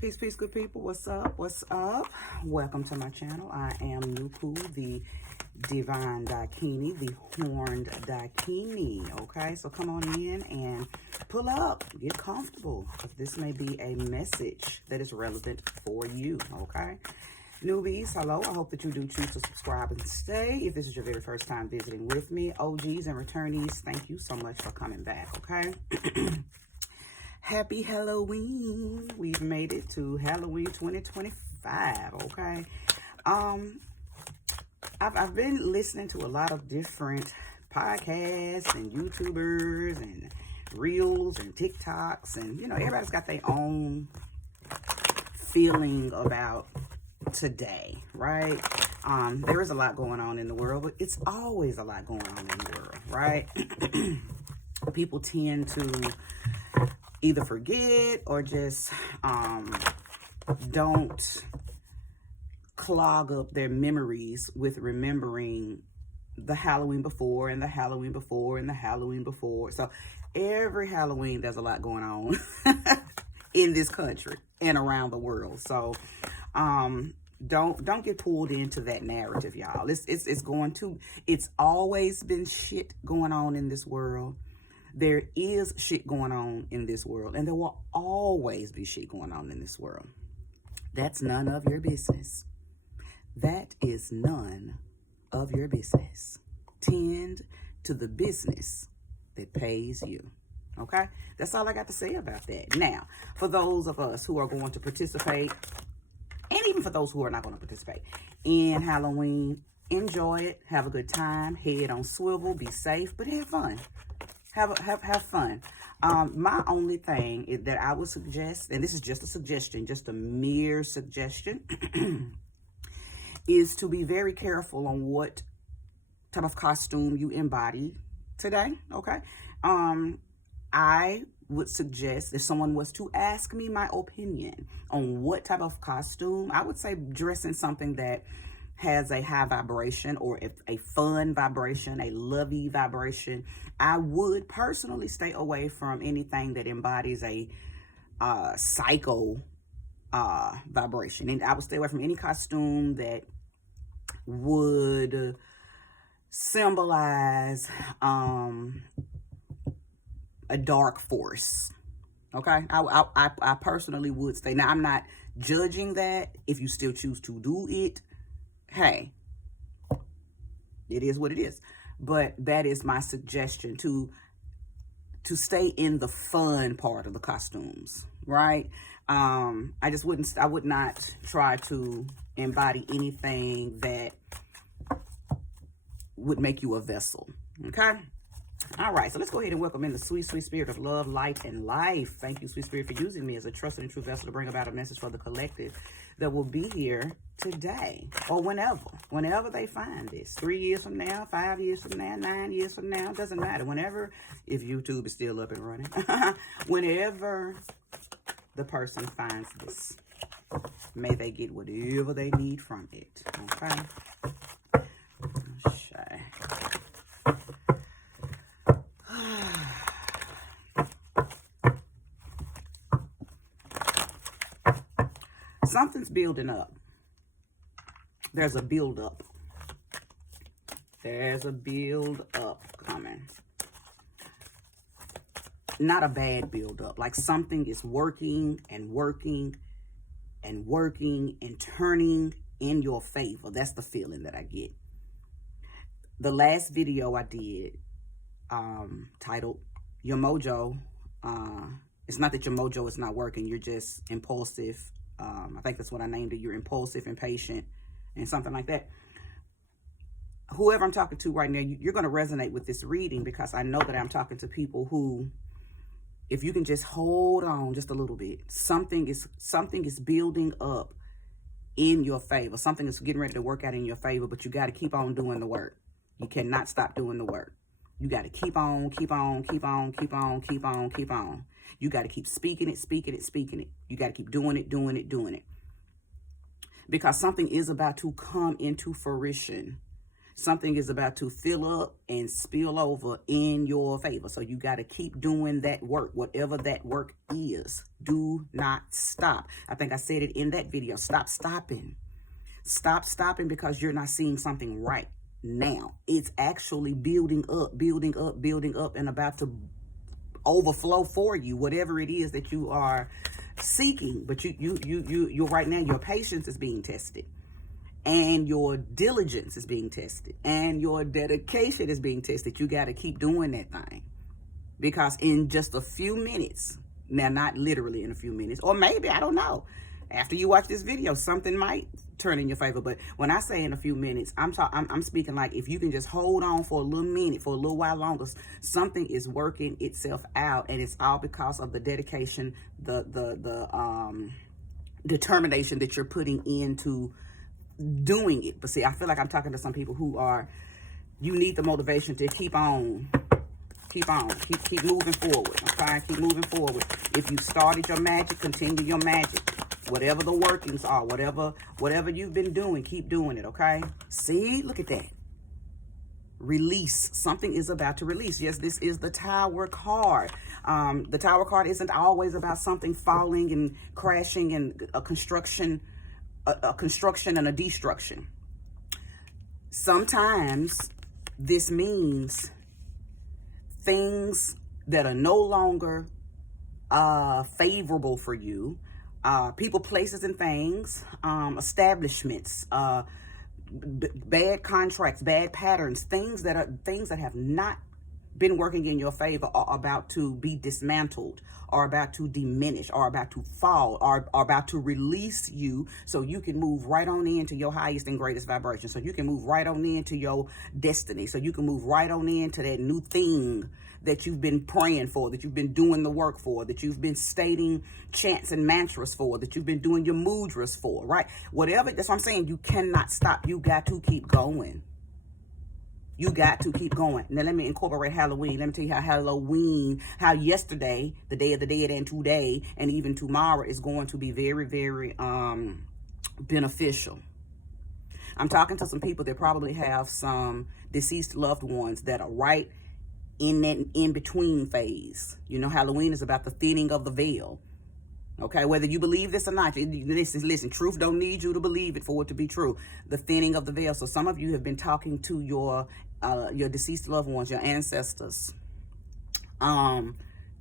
Peace, peace, good people. What's up? What's up? Welcome to my channel. I am Nuku, the Divine Daikini, the Horned Daikini. Okay, so come on in and pull up, get comfortable, because this may be a message that is relevant for you. Okay, newbies, hello. I hope that you do choose to subscribe and stay. If this is your very first time visiting with me, OGs and returnees, thank you so much for coming back. Okay. Happy Halloween. We've made it to Halloween 2025, okay? I've been listening to a lot of different podcasts and YouTubers and Reels and TikToks, and, you know, everybody's got their own feeling about today, right? There is a lot going on in the world, but it's always a lot going on in the world, right? People tend to either forget or just don't clog up their memories with remembering the Halloween before and the Halloween before and the Halloween before. So every Halloween there's a lot going on in this country and around the world. So don't get pulled into that narrative, y'all. It's always been shit going on in this world. There is shit going on in this world, and there will always be shit going on in this world. That's none of your business. That is none of your business. Tend to the business that pays you. Okay? That's all I got to say about that. Now, for those of us who are going to participate, and even for those who are not going to participate in Halloween, enjoy it. Have a good time. Head on swivel. Be safe, but have fun. Have fun. My only thing is that I would suggest, and this is just a suggestion, just a mere suggestion, is to be very careful on what type of costume you embody today, okay? I would suggest, if someone was to ask me my opinion on what type of costume, I would say dress in something that has a high vibration or a fun vibration, a lovey vibration. I would personally stay away from anything that embodies a psycho vibration. And I would stay away from any costume that would symbolize a dark force. Okay, I personally would stay. Now, I'm not judging that. If you still choose to do it, hey, it is what it is. But that is my suggestion, to stay in the fun part of the costumes, right? I would not try to embody anything that would make you a vessel, okay? All right, so let's go ahead and welcome in the sweet, sweet spirit of love, light, and life. Thank you, sweet spirit, for using me as a trusted and true vessel to bring about a message for the collective that will be here today or whenever they find this. 3 years from now, 5 years from now, 9 years from now, doesn't matter. Whenever, if YouTube is still up and running, whenever the person finds this, may they get whatever they need from it, okay? Something's building up. There's a build up. There's a build up coming. Not a bad build up. Like something is working and working and working and turning in your favor. That's the feeling that I get. The last video I did, titled Your Mojo, it's not that your mojo is not working, you're just impulsive. I think that's what I named it. You're impulsive, impatient, and something like that. Whoever I'm talking to right now, you're going to resonate with this reading, because I know that I'm talking to people who, if you can just hold on just a little bit, something is building up in your favor. Something is getting ready to work out in your favor, but you got to keep on doing the work. You cannot stop doing the work. You got to keep on, keep on, keep on, keep on, keep on, keep on. You got to keep speaking it, speaking it, speaking it. You got to keep doing it, doing it, doing it. Because something is about to come into fruition. Something is about to fill up and spill over in your favor. So you got to keep doing that work, whatever that work is. Do not stop. I think I said it in that video. Stop stopping. Stop stopping because you're not seeing something right now. It's actually building up, building up, building up, and about to overflow for you, whatever it is that you are seeking. But you're right now, your patience is being tested, and your diligence is being tested, and your dedication is being tested. You got to keep doing that thing, because in just a few minutes, now not literally in a few minutes, or maybe, I don't know, after you watch this video, something might turn in your favor. But when I say in a few minutes, I'm speaking like if you can just hold on for a little minute, for a little while longer, something is working itself out, and it's all because of the dedication, the determination that you're putting into doing it. But see, I feel like I'm talking to some people who are, you need the motivation to keep on, keep moving forward. Okay, keep moving forward. If you started your magic, continue your magic. Whatever the workings are, whatever you've been doing, keep doing it, okay? See, look at that. Release. Something is about to release. Yes, this is the Tower card. The Tower card isn't always about something falling and crashing and a construction and a destruction. Sometimes this means things that are no longer favorable for you, people, places, and things, establishments, bad contracts, bad patterns, things that have not been working in your favor are about to be dismantled, are about to diminish, are about to fall, are about to release you, so you can move right on into your highest and greatest vibration, so you can move right on into your destiny, so you can move right on into that new thing that you've been praying for, that you've been doing the work for, that you've been stating chants and mantras for, that you've been doing your mudras for, right? Whatever, that's what I'm saying. You cannot stop. You got to keep going. You got to keep going. Now, let me incorporate Halloween. Let me tell you how Halloween, how yesterday, the Day of the Dead, and today, and even tomorrow is going to be very, very beneficial. I'm talking to some people that probably have some deceased loved ones that are right in that in-between phase. You know, Halloween is about the thinning of the veil. Okay, whether you believe this or not, listen, truth don't need you to believe it for it to be true. The thinning of the veil. So some of you have been talking to your deceased loved ones, your ancestors,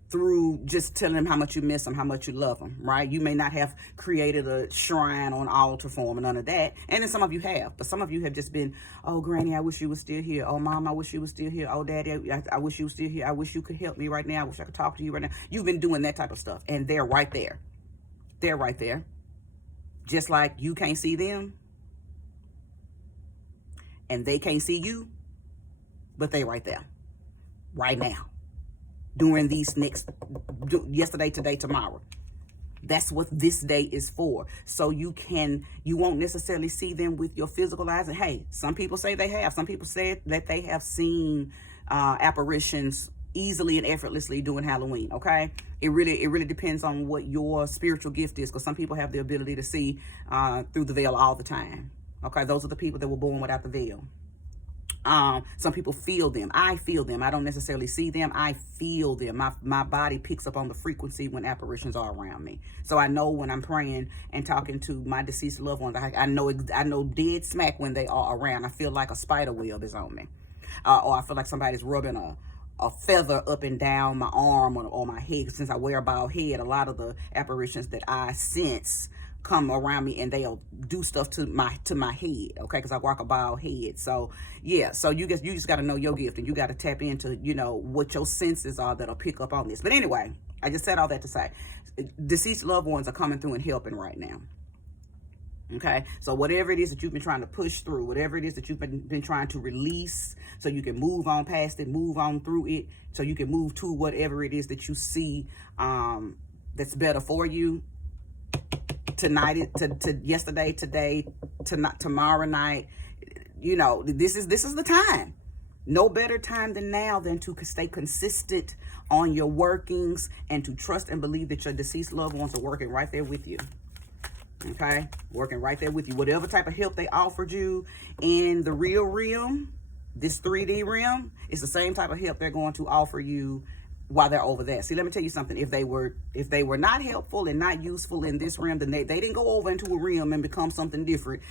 through just telling them how much you miss them, how much you love them, right? You may not have created a shrine or an altar for them, and none of that. And then some of you have, but some of you have just been, oh, Granny, I wish you were still here. Oh, Mom, I wish you were still here. Oh, Daddy, I wish you were still here. I wish you could help me right now. I wish I could talk to you right now. You've been doing that type of stuff, and they're right there. They're right there. Just like you can't see them, and they can't see you, but they right there, right now. During these yesterday, today, tomorrow. That's what this day is for. So you won't necessarily see them with your physical eyes. And hey, some people say they have. Some people say that they have seen apparitions easily and effortlessly during Halloween. Okay, it really depends on what your spiritual gift is, because some people have the ability to see through the veil all the time. Okay, those are the people that were born without the veil. Some people feel them. I feel them. I don't necessarily see them. I feel them. My body picks up on the frequency when apparitions are around me. So I know when I'm praying and talking to my deceased loved ones, I know dead smack when they are around. I feel like a spider web is on me. Or I feel like somebody's rubbing a feather up and down my arm or my head. Since I wear a bald head, a lot of the apparitions that I sense come around me and they'll do stuff to my head, okay, because I walk a bald head. So yeah, so you just got to know your gift, and you got to tap into, you know, what your senses are that'll pick up on this. But anyway, I just said all that to say, deceased loved ones are coming through and helping right now. Okay, so whatever it is that you've been trying to push through, whatever it is that you've been trying to release, so you can move on past it, move on through it, so you can move to whatever it is that you see that's better for you. Tonight, to yesterday, today, tomorrow night, you know, this is the time. No better time than now than to stay consistent on your workings and to trust and believe that your deceased loved ones are working right there with you. Okay, working right there with you. Whatever type of help they offered you in the real realm, this 3D realm, it's the same type of help they're going to offer you while they're over there. See, let me tell you something. If they were not helpful and not useful in this realm, then they didn't go over into a realm and become something different.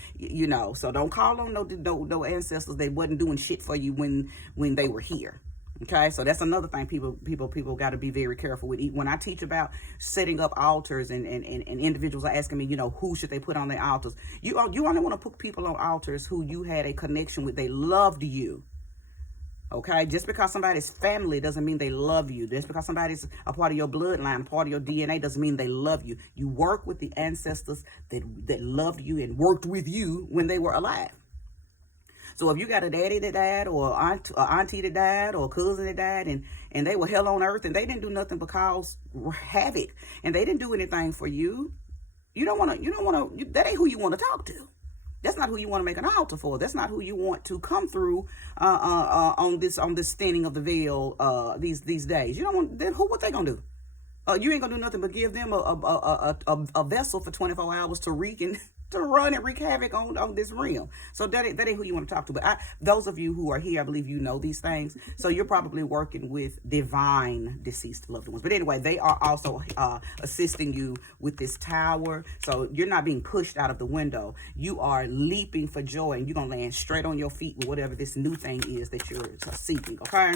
So don't call on no ancestors. They wasn't doing shit for you when they were here. Okay, so that's another thing people got to be very careful with. When I teach about setting up altars and individuals are asking me, who should they put on their altars? You only want to put people on altars who you had a connection with. They loved you. Okay, just because somebody's family doesn't mean they love you. Just because somebody's a part of your bloodline, part of your DNA, doesn't mean they love you. You work with the ancestors that loved you and worked with you when they were alive. So if you got a daddy that died, or auntie that died, or a cousin that died, and they were hell on earth, and they didn't do nothing but cause havoc, and they didn't do anything for you, that ain't who you want to talk to. That's not who you want to make an altar for. That's not who you want to come through on this thinning of the veil these days. You don't want then what they gonna do? You ain't gonna do nothing but give them a vessel for 24 hours to run and wreak havoc on this realm. So that ain't who you want to talk to. But those of you who are here, I believe you know these things. So you're probably working with divine deceased loved ones. But anyway, they are also assisting you with this tower. So you're not being pushed out of the window. You are leaping for joy, and you're going to land straight on your feet with whatever this new thing is that you're seeking. Okay?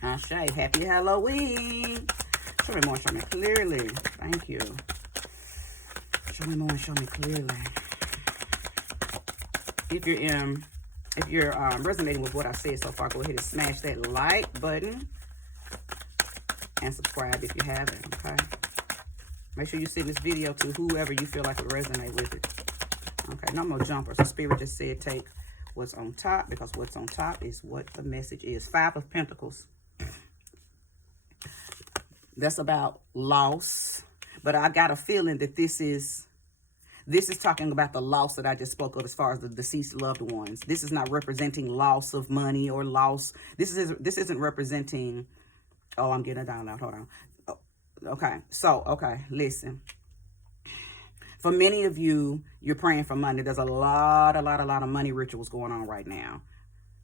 Ashe, happy Halloween. Show me more, show me clearly. Thank you. Show me more, show me clearly. If you're resonating with what I said so far, go ahead and smash that like button and subscribe if you haven't. Okay. Make sure you send this video to whoever you feel like would resonate with it. Okay. No more jumpers. The spirit just said take what's on top, because what's on top is what the message is. 5 of Pentacles. That's about loss. But I got a feeling that this is talking about the loss that I just spoke of as far as the deceased loved ones. This is not representing loss of money or loss. This isn't representing, oh, I'm getting a download. Hold on. Oh, okay. So, okay, listen. For many of you, you're praying for money. There's a lot of money rituals going on right now.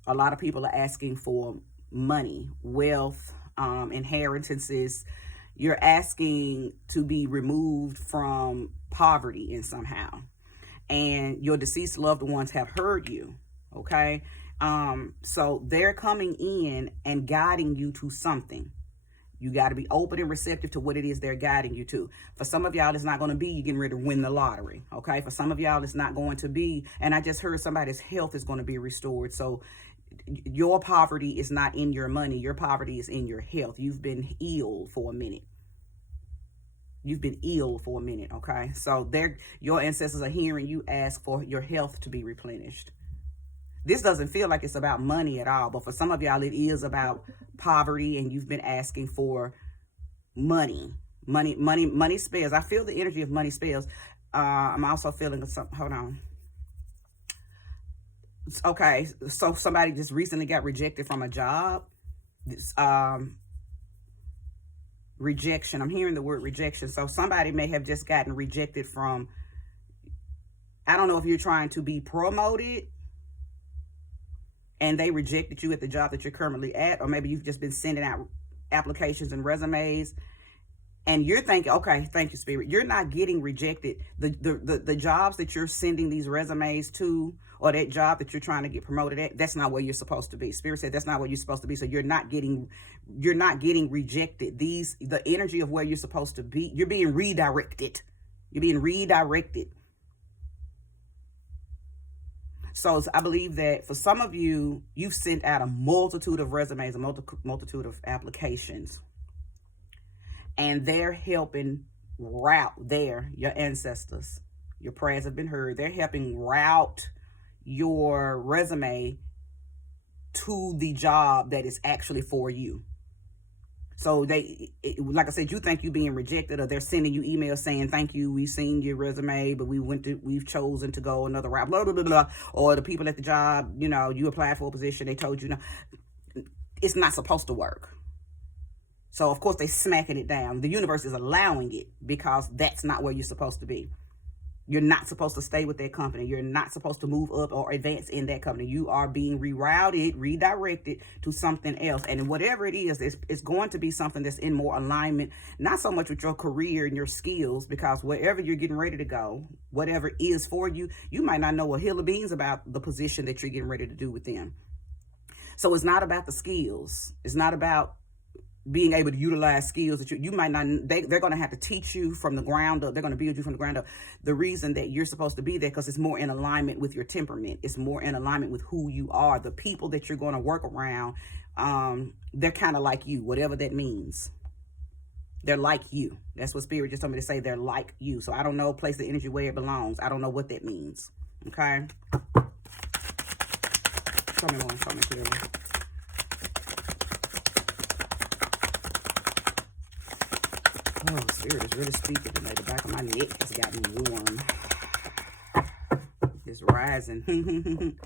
A lot of people are asking for money, wealth, inheritances. You're asking to be removed from poverty in somehow. And your deceased loved ones have heard you. Okay. So they're coming in and guiding you to something. You got to be open and receptive to what it is they're guiding you to. For some of y'all, it's not going to be you getting ready to win the lottery. Okay. For some of y'all, it's not going to be, and I just heard somebody's health is going to be restored. So your poverty is not in your money. Your poverty is in your health. You've been ill for a minute. Okay? So your ancestors are hearing you ask for your health to be replenished. This doesn't feel like it's about money at all, but for some of y'all, it is about poverty, and you've been asking for money. Money spells. I feel the energy of money spells. I'm also feeling something. Hold on. Okay, so somebody just recently got rejected from a job. Rejection. I'm hearing the word rejection. So somebody may have just gotten rejected from, I don't know if you're trying to be promoted and they rejected you at the job that you're currently at, or maybe you've just been sending out applications and resumes, and you're thinking, okay, thank you, Spirit. You're not getting rejected. The jobs that you're sending these resumes to, or that job that you're trying to get promoted at, that's not where you're supposed to be. Spirit said that's not where you're supposed to be. So you're not getting rejected. The energy of where you're supposed to be, you're being redirected. So I believe that for some of you, you've sent out a multitude of resumes, a multitude of applications, and they're helping route your ancestors. Your prayers have been heard. They're helping route your resume to the job that is actually for you. So like I said, you think you being rejected, or they're sending you emails saying, thank you, we've seen your resume, but we've chosen to go another route, blah, blah, blah, blah. Or the people at the job, you applied for a position, they told you, no, it's not supposed to work. So of course they smacking it down. The universe is allowing it because that's not where you're supposed to be. You're not supposed to stay with that company. You're not supposed to move up or advance in that company. You are being rerouted, redirected to something else. And whatever it is, it's going to be something that's in more alignment, not so much with your career and your skills, because wherever you're getting ready to go, whatever is for you, you might not know a hill of beans about the position that you're getting ready to do with them. So it's not about the skills. It's not about being able to utilize skills that you might not, they're going to have to teach you from the ground up. They're going to build you from the ground up. The reason that you're supposed to be there, because it's more in alignment with your temperament. It's more in alignment with who you are. The people that you're going to work around, they're kind of like you, whatever that means. They're like you. That's what Spirit just told me to say. They're like you. So I don't know, place the energy where it belongs. I don't know what that means. Okay. Show me more. Show me clearly. Oh, Spirit is really speaking today. The back of my neck has gotten warm. It's rising.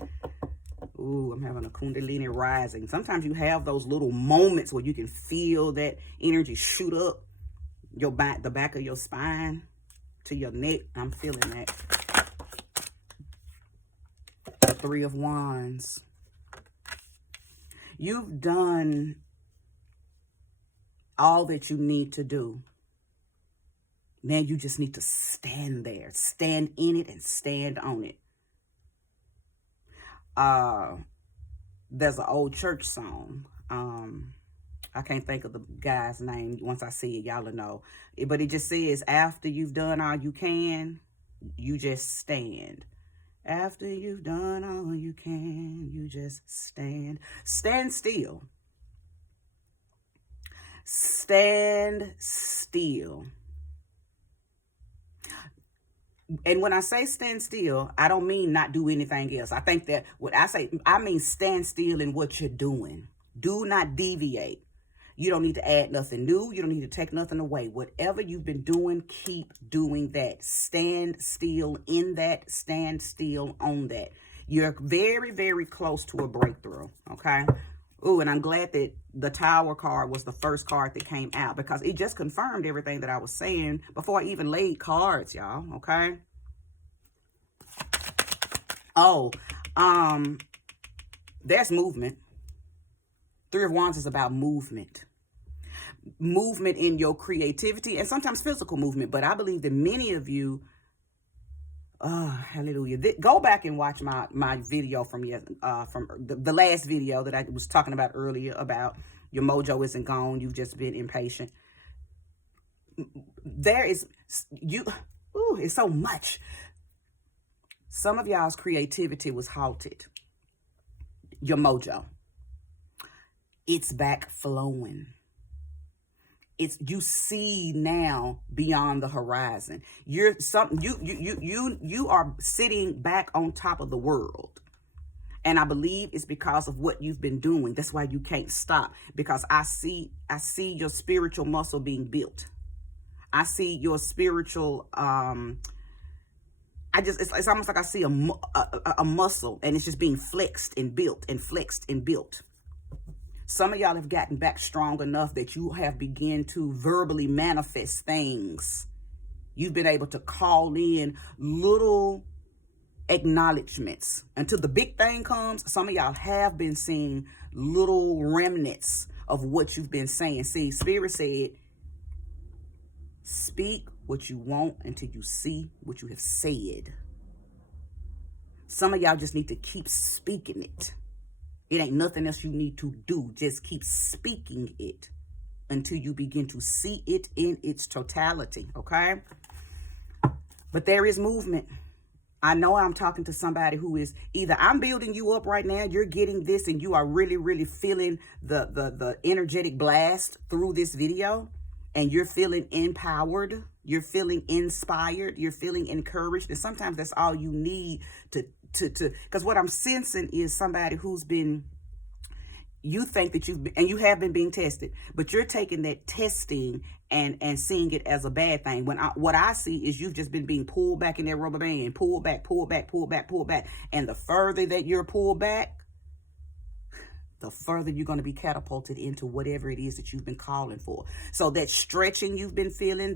Ooh, I'm having a Kundalini rising. Sometimes you have those little moments where you can feel that energy shoot up your back, the back of your spine to your neck. I'm feeling that. The Three of Wands. You've done all that you need to do. Now you just need to stand there, stand in it, and stand on it. There's an old church song. I can't think of the guy's name. Once I see it, y'all will know. But it just says, after you've done all you can, you just stand. After you've done all you can, you just stand. Stand still. Stand still. And when I say stand still, I don't mean not do anything else. I think that what I say, I mean stand still in what you're doing. Do not deviate. You don't need to add nothing new. You don't need to take nothing away. Whatever you've been doing, keep doing that. Stand still in that. Stand still on that. You're very, very close to a breakthrough, okay? Ooh, and I'm glad that the Tower card was the first card that came out, because it just confirmed everything that I was saying before I even laid cards, y'all, okay? Oh, there's movement. Three of Wands is about movement. Movement in your creativity and sometimes physical movement. But I believe that many of you, hallelujah. Go back and watch my video from the last video that I was talking about earlier about your mojo isn't gone. You've just been impatient. It's so much. Some of y'all's creativity was halted. Your mojo. It's back flowing. You see now beyond the horizon. You are sitting back on top of the world. And I believe it's because of what you've been doing. That's why you can't stop. Because I see your spiritual muscle being built. I see your spiritual it's almost like I see a muscle, and it's just being flexed and built and flexed and built. Some of y'all have gotten back strong enough that you have begun to verbally manifest things. You've been able to call in little acknowledgments until the big thing comes. Some of y'all have been seeing little remnants of what you've been saying. See, Spirit said, speak what you want until you see what you have said. Some of y'all just need to keep speaking it. It ain't nothing else you need to do. Just keep speaking it until you begin to see it in its totality, okay? But there is movement. I know I'm talking to somebody who is either I'm building you up right now, you're getting this, and you are really, really feeling the energetic blast through this video, and you're feeling empowered, you're feeling inspired, you're feeling encouraged, and sometimes that's all you need to because what I'm sensing is somebody who's been, you think that you have been being tested, but you're taking that testing and seeing it as a bad thing. What I see is you've just been being pulled back in that rubber band, pulled back, pulled back, pulled back, pulled back. And the further that you're pulled back, the further you're going to be catapulted into whatever it is that you've been calling for. So that stretching you've been feeling,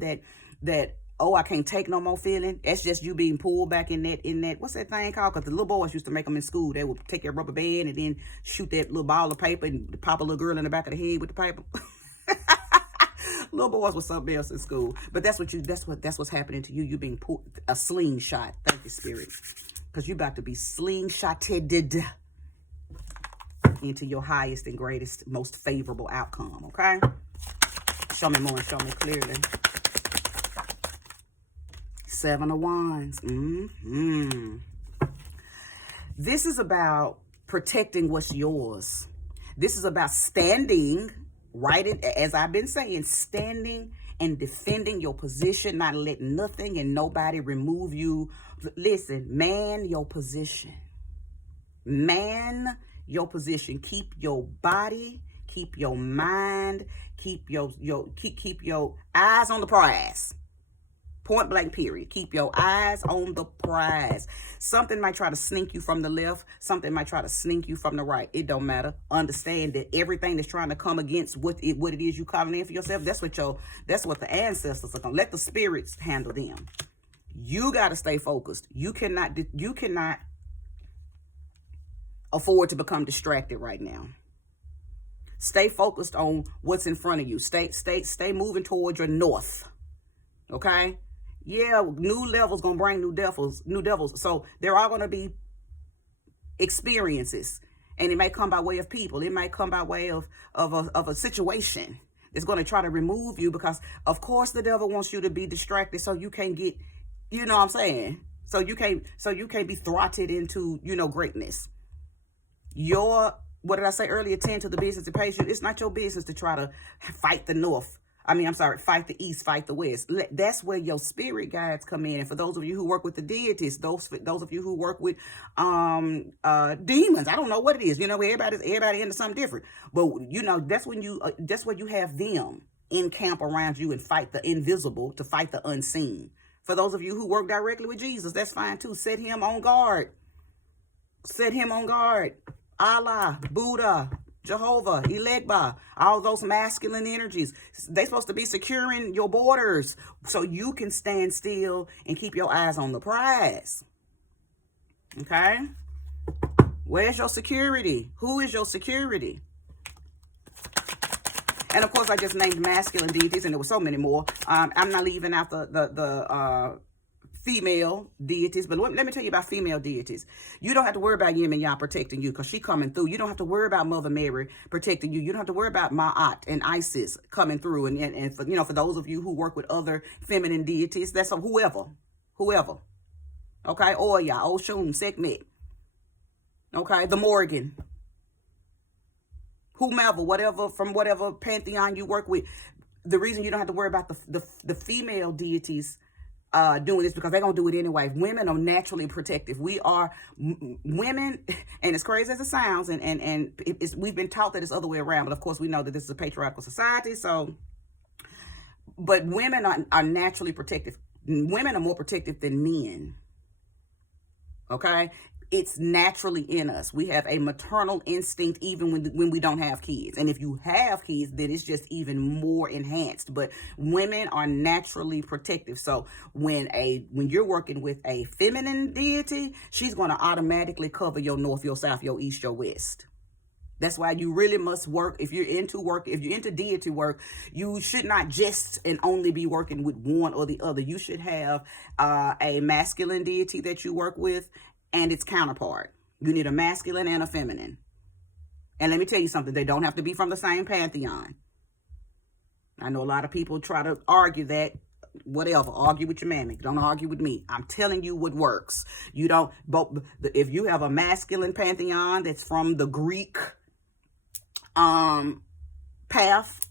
that oh, I can't take no more feeling. That's just you being pulled back in that, what's that thing called? Because the little boys used to make them in school. They would take a rubber band and then shoot that little ball of paper and pop a little girl in the back of the head with the paper. Little boys was something else in school. But that's what's happening to you. You being pulled, a slingshot. Thank you, Spirit. Because you about to be slingshotted into your highest and greatest, most favorable outcome, okay? Show me more and show me clearly. 7 of Wands. This is about protecting what's yours. This is about standing, right? As I've been saying, standing and defending your position, not letting nothing and nobody remove you. Listen, man your position. Man your position. Keep your body, keep your mind, keep your eyes on the prize. Point blank, period. Keep your eyes on the prize. Something might try to sneak you from the left. Something might try to sneak you from the right. It don't matter. Understand that everything that's trying to come against what it is you calling in for yourself, that's what the ancestors are going to let the spirits handle them. You got to stay focused. You cannot afford to become distracted right now. Stay focused on what's in front of you. Stay moving towards your north. Okay? Yeah, new levels gonna bring new devils. So there are gonna be experiences, and it may come by way of people. It might come by way of a situation that's gonna try to remove you, because of course the devil wants you to be distracted so you can't get, you know what I'm saying? So you can't be throttled into, greatness. What did I say earlier? Tend to the business and patience. It's not your business to try to fight the north. Fight the east, fight the west. That's where your spirit guides come in. And for those of you who work with the deities, those of you who work with demons, I don't know what it is. Everybody into something different. But that's when that's where you have them in camp around you and fight the invisible to fight the unseen. For those of you who work directly with Jesus, that's fine too. Set him on guard. Allah, Buddha, Jehovah, Elegba, all those masculine energies. They're supposed to be securing your borders so you can stand still and keep your eyes on the prize. Okay? Where's your security? Who is your security? And of course, I just named masculine deities, and there were so many more. I'm not leaving out the female deities, but let me tell you about female deities. You don't have to worry about Yin and Yang protecting you, because she coming through. You don't have to worry about Mother Mary protecting you. You don't have to worry about Ma'at and Isis coming through. And for those of you who work with other feminine deities, that's whoever. Okay, Oya, Oshun, Sekhmet. Okay, the Morgan. Whomever, whatever pantheon you work with. The reason you don't have to worry about the female deities doing this, because they're gonna do it anyway. Women are naturally protective. We are women, and as crazy as it sounds, and we've been taught that it's the other way around, but of course we know that this is a patriarchal society. So, but women are naturally protective. Women are more protective than men. Okay, it's naturally in us. We have a maternal instinct even when we don't have kids. And if you have kids, then it's just even more enhanced. But women are naturally protective. So when you're working with a feminine deity, she's going to automatically cover your north, your south, your east, your west. That's why you really must work. If you're into deity work, you should not just and only be working with one or the other. You should have a masculine deity that you work with and its counterpart. You need a masculine and a feminine. And let me tell you something, they don't have to be from the same pantheon. I know a lot of people try to argue that. Whatever, argue with your mammy. Don't argue with me. I'm telling you what works. If you have a masculine pantheon that's from the Greek path,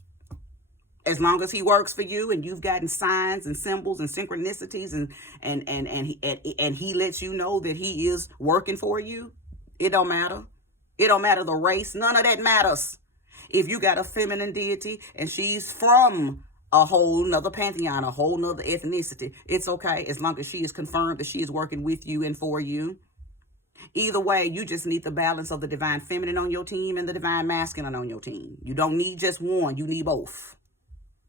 as long as he works for you and you've gotten signs and symbols and synchronicities and he lets you know that he is working for you, it don't matter. It don't matter the race. None of that matters. If you got a feminine deity and she's from a whole nother pantheon, a whole nother ethnicity, it's okay, as long as she is confirmed that she is working with you and for you. Either way, you just need the balance of the divine feminine on your team and the divine masculine on your team. You don't need just one, you need both.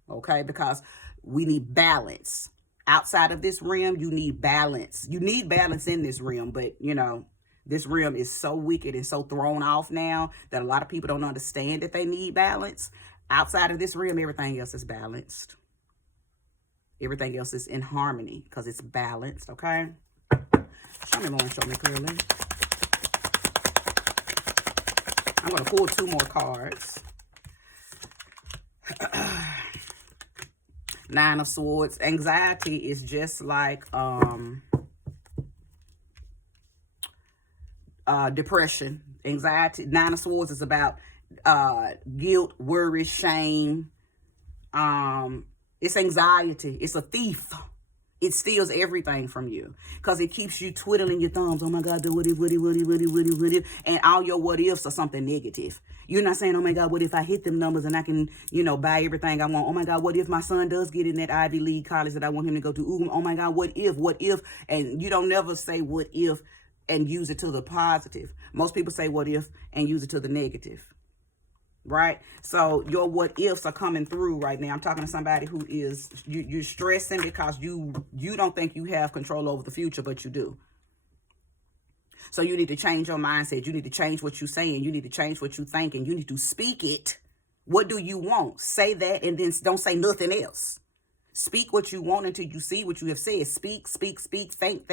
Okay, because we need balance. outside of this realm, you need balance. You need balance in this realm, but you know, this realm is so wicked and so thrown off now that a lot of people don't understand that they need balance. Outside of this realm, everything else is balanced. Everything else is in harmony because it's balanced, okay? Show me more and show me clearly. I'm going to pull 2 more cards. 9 of Swords. Anxiety is just like depression. Anxiety. 9 of Swords is about guilt, worry, shame. It's anxiety. It's a thief. It steals everything from you because it keeps you twiddling your thumbs. Oh my God, what if? And all your what ifs are something negative. You're not saying, oh my God, what if I hit them numbers and I can, you know, buy everything I want? Oh my God, what if my son does get in that Ivy League college that I want him to go to? Ooh, oh my God, what if? And you don't never say what if and use it to the positive. Most people say what if and use it to the negative. Right? So your what ifs are coming through right now. I'm talking to somebody who is, you're stressing because you don't think you have control over the future, but you do. So you need to change your mindset. You need to change what you're saying. You need to change what you think, and you need to speak it. What do you want? Say that, and then don't say nothing else. Speak what you want until you see what you have said. Speak, think,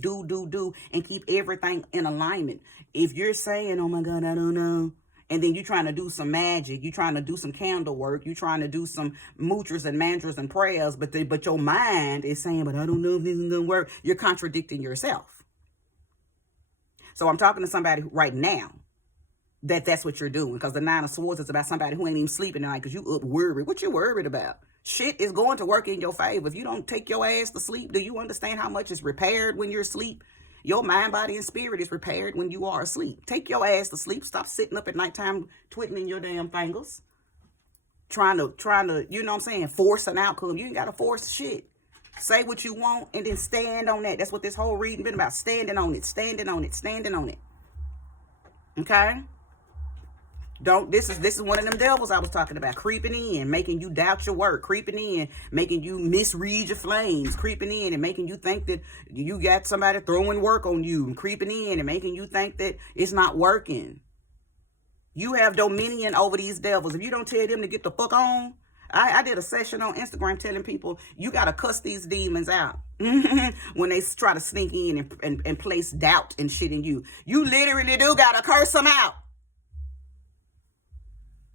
do, and keep everything in alignment. If you're saying, oh my God, I don't know, and then you're trying to do some magic, you're trying to do some candle work, you're trying to do some mudras and mantras and prayers, but your mind is saying, but I don't know if this is going to work. You're contradicting yourself. So I'm talking to somebody right now that's what you're doing, because the 9 of Swords is about somebody who ain't even sleeping tonight because you up worried. What you worried about? Shit is going to work in your favor. If you don't take your ass to sleep, do you understand how much is repaired when you're asleep? Your mind, body, and spirit is repaired when you are asleep. Take your ass to sleep. Stop sitting up at nighttime twiddling your damn fingers. Trying to, you know what I'm saying, force an outcome. You ain't got to force shit. Say what you want and then stand on that. That's what this whole reading been about. Standing on it, standing on it, standing on it. Okay? This is one of them devils I was talking about. Creeping in, making you doubt your work. Creeping in, making you misread your flames. Creeping in and making you think that you got somebody throwing work on you. And creeping in and making you think that it's not working. You have dominion over these devils. If you don't tell them to get the fuck on. I did a session on Instagram telling people you got to cuss these demons out when they try to sneak in and place doubt and shit in you. You literally do got to curse them out.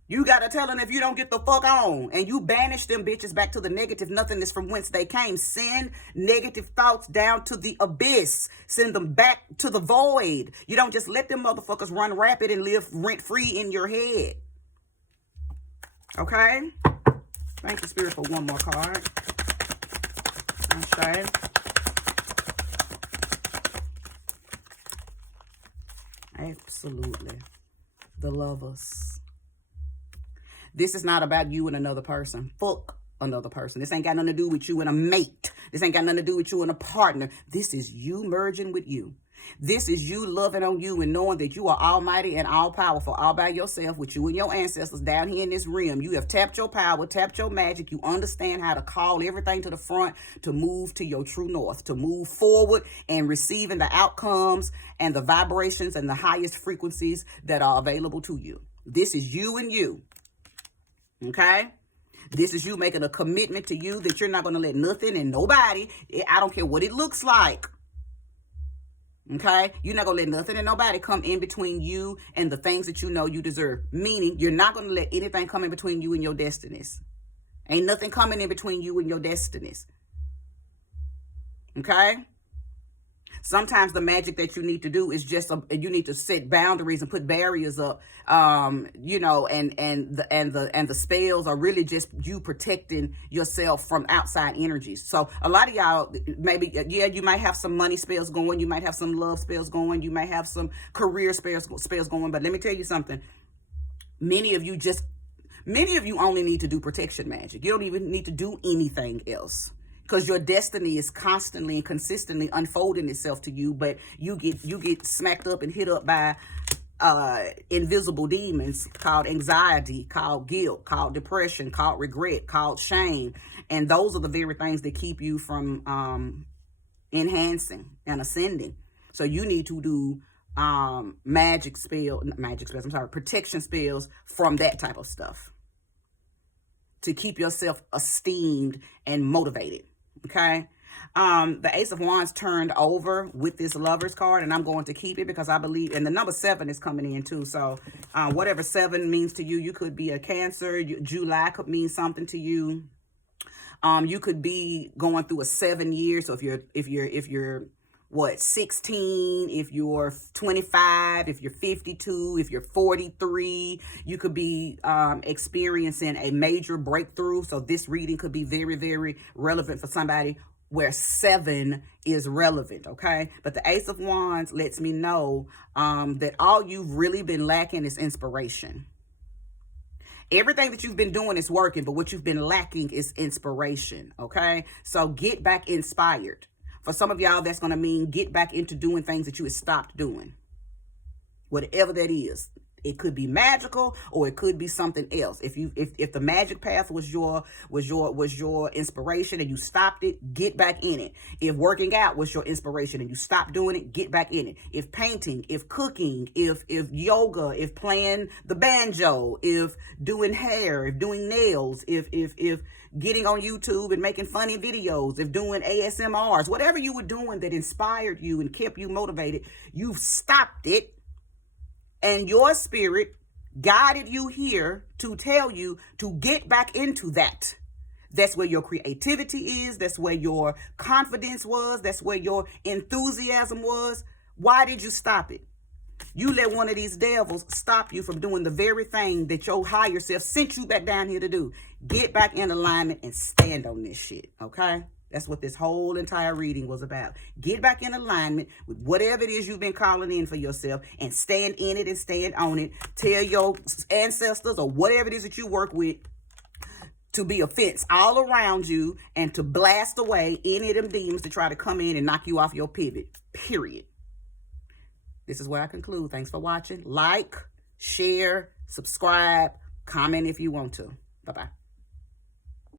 You got to tell them if you don't get the fuck on, and you banish them bitches back to the negative nothingness from whence they came. Send negative thoughts down to the abyss. Send them back to the void. You don't just let them motherfuckers run rapid and live rent free in your head. Okay? Thank you, Spirit, for one more card. Okay. Absolutely. The Lovers. This is not about you and another person. Fuck another person. This ain't got nothing to do with you and a mate. This ain't got nothing to do with you and a partner. This is you merging with you. This is you loving on you and knowing that you are almighty and all powerful all by yourself with you and your ancestors down here in this realm. You have tapped your power, tapped your magic. You understand how to call everything to the front to move to your true north, to move forward and receiving the outcomes and the vibrations and the highest frequencies that are available to you. This is you and you. Okay? This is you making a commitment to you that you're not going to let nothing and nobody, I don't care what it looks like. Okay? You're not going to let nothing and nobody come in between you and the things that you know you deserve. Meaning, you're not going to let anything come in between you and your destinies. Ain't nothing coming in between you and your destinies. Okay? Sometimes the magic that you need to do is just you need to set boundaries and put barriers up, you know, and the spells are really just you protecting yourself from outside energies. So a lot of y'all, maybe, yeah, you might have some money spells going, you might have some love spells going, you might have some career spells going, but let me tell you something. Many of you only need to do protection magic. You don't even need to do anything else. Because your destiny is constantly and consistently unfolding itself to you, but you get smacked up and hit up by invisible demons called anxiety, called guilt, called depression, called regret, called shame. And those are the very things that keep you from enhancing and ascending. So you need to do protection spells from that type of stuff to keep yourself esteemed and motivated. Okay. The Ace of Wands turned over with this Lover's card, and I'm going to keep it because I believe, and the number 7 is coming in too. So whatever 7 means to you, you could be a Cancer. July could mean something to you. You could be going through a 7 years. So if you're what, 16, if you're 25, if you're 52, if you're 43, you could be experiencing a major breakthrough. So this reading could be very, very relevant for somebody where 7 is relevant, okay? But the Ace of Wands lets me know that all you've really been lacking is inspiration. Everything that you've been doing is working, but what you've been lacking is inspiration, okay? So get back inspired. For some of y'all, that's going to mean get back into doing things that you had stopped doing. Whatever that is. It could be magical, or it could be something else. If the magic path was your inspiration and you stopped it, get back in it. If working out was your inspiration and you stopped doing it, get back in it. If painting, if cooking, if yoga, if playing the banjo, if doing hair, if doing nails, if getting on YouTube and making funny videos, if doing ASMRs, whatever you were doing that inspired you and kept you motivated, you've stopped it. And your spirit guided you here to tell you to get back into that. That's where your creativity is. That's where your confidence was. That's where your enthusiasm was. Why did you stop it? You let one of these devils stop you from doing the very thing that your higher self sent you back down here to do. Get back in alignment and stand on this shit, okay? That's what this whole entire reading was about. Get back in alignment with whatever it is you've been calling in for yourself and stand in it and stand on it. Tell your ancestors or whatever it is that you work with to be a fence all around you and to blast away any of them demons to try to come in and knock you off your pivot, period. This is where I conclude. Thanks for watching. Like, share, subscribe, comment if you want to. Bye-bye.